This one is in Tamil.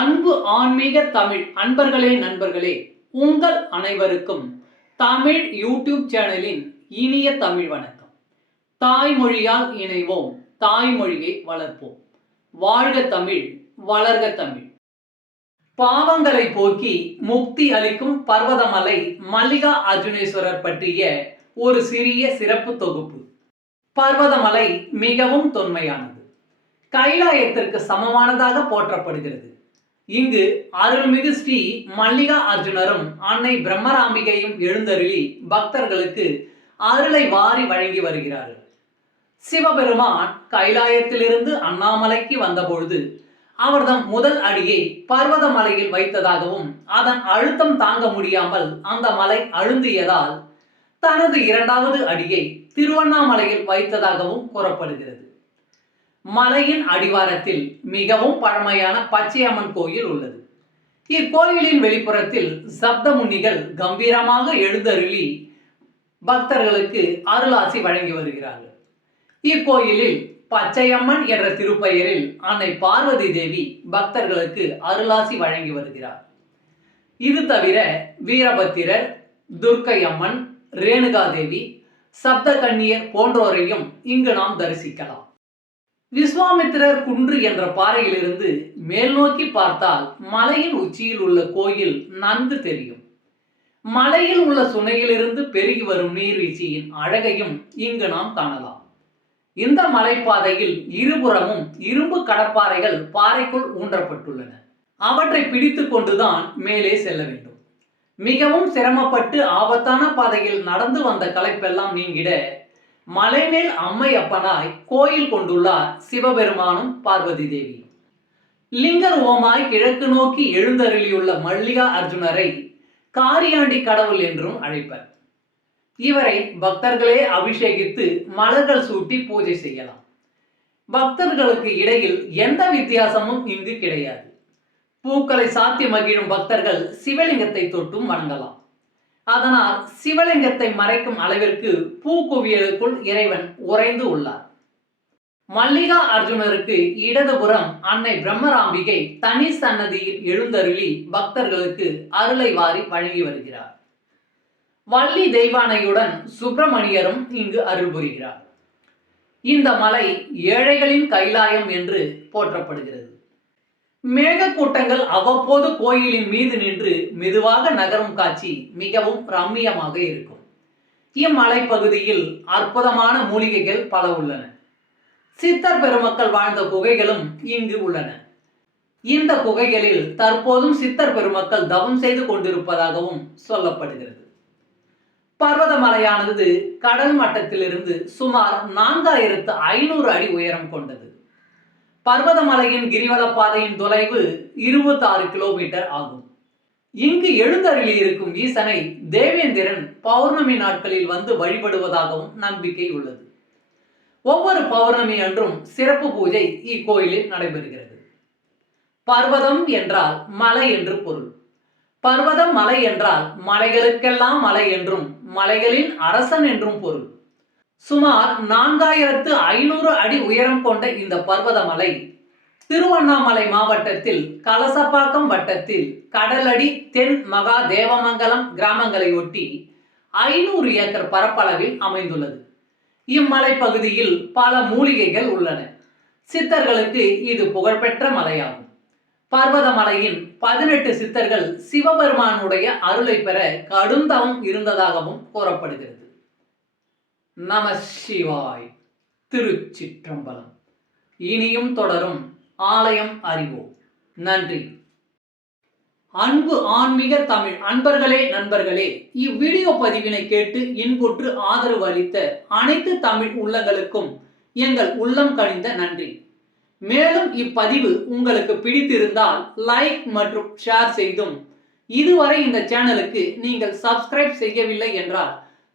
அன்பு ஆன்மீக தமிழ் அன்பர்களே நண்பர்களே உங்கள் அனைவருக்கும் தமிழ் யூடியூப் சேனலின் இனிய தமிழ் வணக்கம். தாய்மொழியால் இணைவோம் தாய்மொழியை வளர்ப்போம். வாழ்க தமிழ் வளர்க தமிழ். பாவங்களை போக்கி முக்தி அளிக்கும் பர்வதமலை மல்லிகா அர்ஜுனேஸ்வரர் பற்றிய ஒரு சிறிய சிறப்பு தொகுப்பு. பர்வதமலை மிகவும் தொன்மையானது. கைலாயத்திற்கு சமமானதாக போற்றப்படுகிறது. இங்கு அருள்மிகு ஸ்ரீ மல்லிகா அர்ஜுனரும் அன்னை பிரம்மராம்பிகையும் எழுந்தருளி பக்தர்களுக்கு அருளை வாரி வழங்கி வருகிறார்கள். சிவபெருமான் கைலாயத்திலிருந்து அண்ணாமலைக்கு வந்தபொழுது அவர்தம் முதல் அடியை பர்வத மலையில் வைத்ததாகவும் அதன் அழுத்தம் தாங்க முடியாமல் அந்த மலை அழுந்தியதால் தனது இரண்டாவது அடியை திருவண்ணாமலையில் வைத்ததாகவும் கூறப்படுகிறது. மலையின் அடிவாரத்தில் மிகவும் பழமையான பச்சையம்மன் கோயில் உள்ளது. இக்கோயிலின் வெளிப்புறத்தில் சப்தமுனிகள் கம்பீரமாக எழுந்தருளி பக்தர்களுக்கு அருளாசி வழங்கி வருகிறார்கள். இக்கோயிலில் பச்சையம்மன் என்ற திருப்பெயரில் அன்னை பார்வதி தேவி பக்தர்களுக்கு அருளாசி வழங்கி வருகிறார். இது தவிர வீரபத்திரர் துர்க்கை அம்மன் ரேணுகாதேவி சப்தகன்னியர் போன்றோரையும் இங்கு நாம் தரிசிக்கலாம். விஸ்வாமித்திரர் குன்று என்ற பாறையிலிருந்து மேல் நோக்கி பார்த்தால் மலையின் உச்சியில் உள்ள கோயில் நன்கு தெரியும். மலையில் உள்ள சுனையிலிருந்து பெருகி வரும் நீர்வீழ்ச்சியின் அழகையும் இங்கு நாம் காணலாம். இந்த மலைப்பாதையில் இருபுறமும் இரும்பு கடப்பாறைகள் பாறைக்குள் ஊன்றப்பட்டுள்ளன. அவற்றை பிடித்து கொண்டுதான் மேலே செல்ல வேண்டும். மிகவும் சிரமப்பட்டு ஆபத்தான பாதையில் நடந்து வந்த களைப்பெல்லாம் நீங்கிட மலைமேல் அம்மை அப்பனாய் கோயில் கொண்டுள்ளார் சிவபெருமானும் பார்வதி தேவி. லிங்கர் ஓமாய் கிழக்கு நோக்கி எழுந்தருளியுள்ள மல்லிகா அர்ஜுனரை காரியாண்டி கடவுள் என்றும் அழைப்பர். இவரை பக்தர்களே அபிஷேகித்து மலர்கள் சூட்டி பூஜை செய்யலாம். பக்தர்களுக்கு இடையில் எந்த வித்தியாசமும் இங்கு கிடையாது. பூக்களை சாத்தி மகிழும் பக்தர்கள் சிவலிங்கத்தை தொட்டும் வணங்கலாம். அதனால் சிவலிங்கத்தை மறைக்கும் அளவிற்கு பூ குவியலுக்குள் இறைவன் உறைந்து உள்ளார். மல்லிகா அர்ஜுனருக்கு இடதுபுறம் அன்னை பிரம்மராம்பிகை தனி சன்னதியில் எழுந்தருளி பக்தர்களுக்கு அருளை வாரி வழங்கி வருகிறார். வள்ளி தெய்வானையுடன் சுப்பிரமணியரும் இங்கு அருள் புரிகிறார். இந்த மலை ஏழைகளின் கைலாயம் என்று போற்றப்படுகிறது. மேகக்கூட்டங்கள் அவ்வப்போது கோயிலின் மீது நின்று மெதுவாக நகரும் காட்சி மிகவும் ரம்மியமாக இருக்கும். இம்மலைப்பகுதியில் அற்புதமான மூலிகைகள் பல உள்ளன. சித்தர் பெருமக்கள் வாழ்ந்த குகைகளும் இங்கு உள்ளன. இந்த குகைகளில் தற்போதும் சித்தர் பெருமக்கள் தவம் செய்து கொண்டிருப்பதாகவும் சொல்லப்படுகிறது. பர்வதமலையானது கடல் மட்டத்திலிருந்து சுமார் நான்காயிரத்து ஐநூறு அடி உயரம் கொண்டது. பர்வதமலையின் கிரிவல பாதையின் தொலைவு இருபத்தாறு கிலோமீட்டர் ஆகும். இங்கு எழுந்தருளி இருக்கும் ஈசனை தேவேந்திரன் பௌர்ணமி நாட்களில் வந்து வழிபடுவதாகவும் நம்பிக்கை உள்ளது. ஒவ்வொரு பௌர்ணமி அன்றும் சிறப்பு பூஜை இக்கோயிலில் நடைபெறுகிறது. பர்வதம் என்றால் மலை என்று பொருள். பர்வதம் மலை என்றால் மலைகளுக்கெல்லாம் மலை என்றும் மலைகளின் அரசன் என்றும் பொருள். சுமார் நான்காயிரத்து ஐநூறு அடி உயரம் கொண்ட இந்த பர்வதமலை திருவண்ணாமலை மாவட்டத்தில் கலசப்பாக்கம் வட்டத்தில் கடலடி தென் மகா தேவமங்கலம் கிராமங்களை ஒட்டி ஐநூறு ஏக்கர் பரப்பளவில் அமைந்துள்ளது. இம்மலை பகுதியில் பல மூலிகைகள் உள்ளன. சித்தர்களுக்கு இது புகழ்பெற்ற மலையாகும். பர்வதமலையின் பதினெட்டு சித்தர்கள் சிவபெருமானுடைய அருளை பெற கடுந்தவம் இருந்ததாகவும் கூறப்படுகிறது. நம சிவாய் திருச்சிற்றம்பலம். இனியும் தொடரும் ஆலயம் அறிவோம். நன்றி. அன்பு ஆன்மீக தமிழ் அன்பர்களே நண்பர்களே இவ்வீடியோ பதிவினை கேட்டு இன்புற்று ஆதரவு அளித்த அனைத்து தமிழ் உள்ளங்களுக்கும் எங்கள் உள்ளம் கணிந்த நன்றி. மேலும் இப்பதிவு உங்களுக்கு பிடித்திருந்தால் லைக் மற்றும் ஷேர் செய்தும் இதுவரை இந்த சேனலுக்கு நீங்கள் சப்ஸ்கிரைப் செய்யவில்லை என்றால்